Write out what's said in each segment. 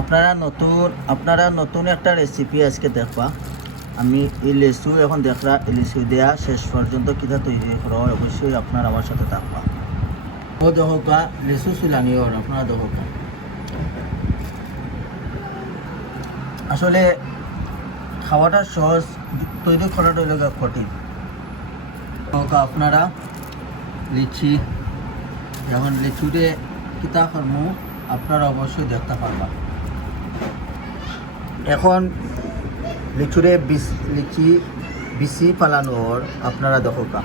আপনারা নতুন একটা রেসিপি আজকে দেখবা। আমি এই লেচু এখন দেখলা লেচু দেয়া শেষ পর্যন্ত কিটা তৈরি করা হয়, অবশ্যই আপনারা আমার সাথে থাকবা। ও দহকা লেচু চুলানি ওর আপনারা দহকা আসলে খাওয়াটা সহজ, তৈরি করাটা হলো কঠিন। দহকা আপনারা লিচি যখন লিচুরে কিতা করমু আপনারা অবশ্যই দেখতে পারবা। এখন লিচুরে লিচি বিচি পালানোর আপনারা দেখোকা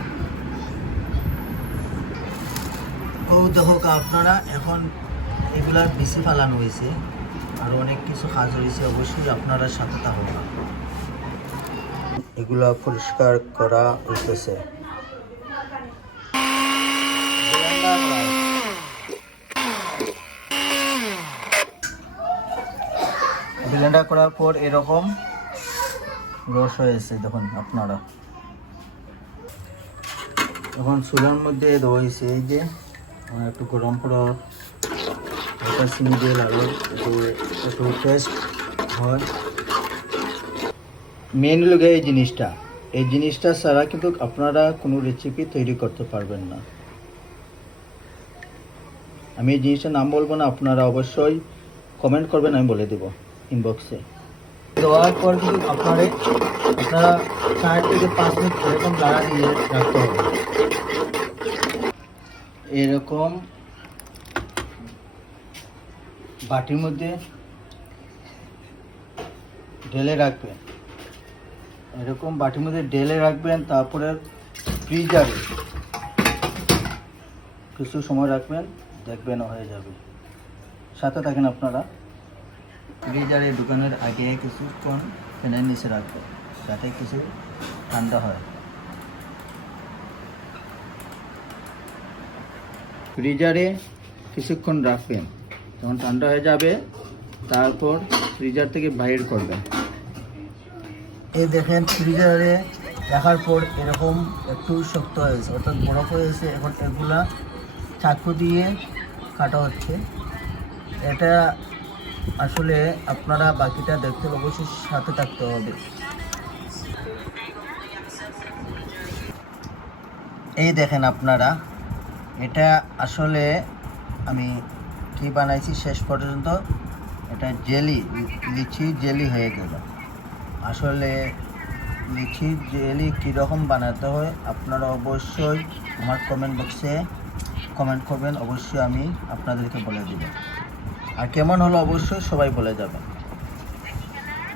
আপনারা এখন এগুলা বিচি পালানো হয়েছে, আর অনেক কিছু কাজ হয়েছে, অবশ্যই আপনারা সাথে থাকবেন। এগুলা পরিষ্কার করা হইতেছে। ব্লেন্ডার করার পর এরকম রস হয়েছে দেখুন আপনারা। এখন চুলার মধ্যে দেওয়া হয়েছে, এই যে একটু গরম পড়া চিনি দিয়ে লাগলো একটু টেস্ট হয়। মেন লোক এই জিনিসটা ছাড়া কিন্তু আপনারা কোনো রেসিপি তৈরি করতে পারবেন না। আমি এই জিনিসটার নাম বলবো না, আপনারা অবশ্যই কমেন্ট করবেন, আমি বলে দেবো ইনবক্সে। দেওয়ার পর কিন্তু আপনারা 4 থেকে 5 মিনিট এরকম লাড়া দিয়ে রাখতে হবে। এরকম বাটির মধ্যে ঢেলে রাখবেন, তারপরে ফ্রিজারে কিছু সময় রাখবেন, দেখবেন হয়ে যাবে। সাথে থাকেন আপনারা। ফ্রিজারে ঢুকানোর আগে কিছুক্ষণ ফ্যানের নিচে রাখবেন যাতে কিছু ঠান্ডা হয়। ফ্রিজারে কিছুক্ষণ রাখবেন, যখন ঠান্ডা হয়ে যাবে তারপর ফ্রিজার থেকে বাইর করবেন। এই দেখেন ফ্রিজারে রাখার পর এরকম একটু শক্ত হয়েছে, অর্থাৎ বরফ হয়েছে। এখন এগুলা চাকু দিয়ে কাটা হচ্ছে। এটা আসলে আপনারা বাকিটা দেখতে অবশ্যই সাথে থাকতে হবে। এই দেখেন আপনারা, এটা আসলে আমি কি বানাইছি শেষ পর্যন্ত, এটা লিচি জেলি হয়ে গেল। আসলে লিচি জেলি কীরকম বানাতে হয় আপনারা অবশ্যই আমার কমেন্ট বক্সে কমেন্ট করবেন, অবশ্যই আমি আপনাদেরকে বলে দেব। আর কেমন হলো অবশ্যই সবাই বলে যাবেন।